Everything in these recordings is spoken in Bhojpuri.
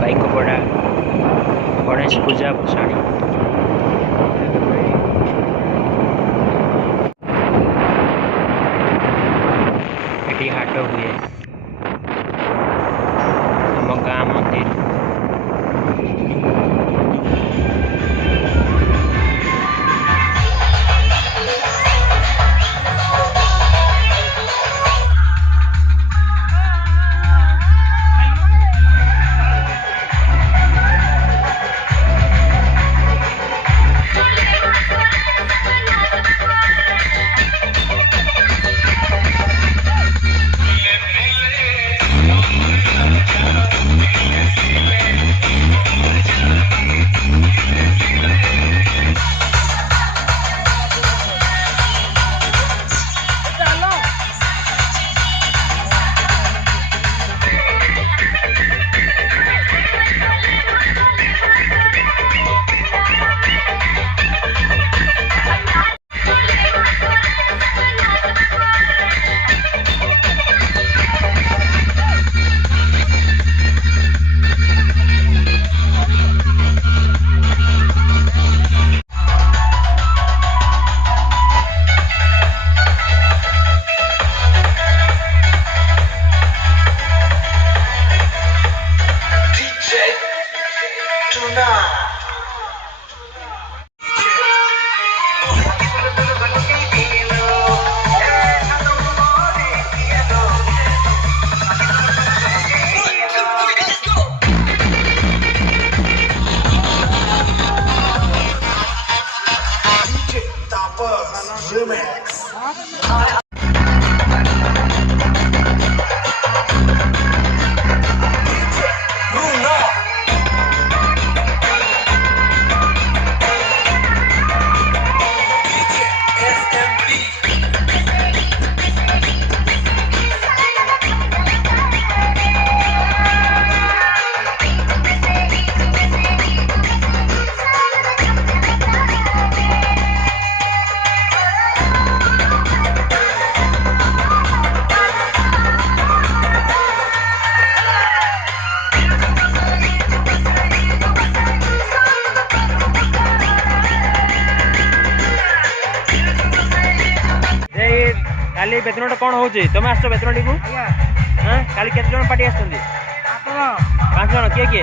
बाइकपड़ा गणेश पूजा भसाणी एटी हाट हुए आम गाँ मंदिर काली बेतनटा कौन हो तुम आस बेतनटी को काली केते जन पार्टी आस 5 जन किए किए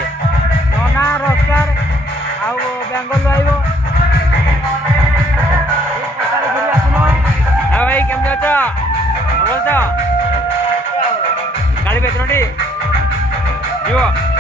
नना रोस्टर आउ बेंगल आइबो भाई केमती अछ भल काली बेतनटी जीव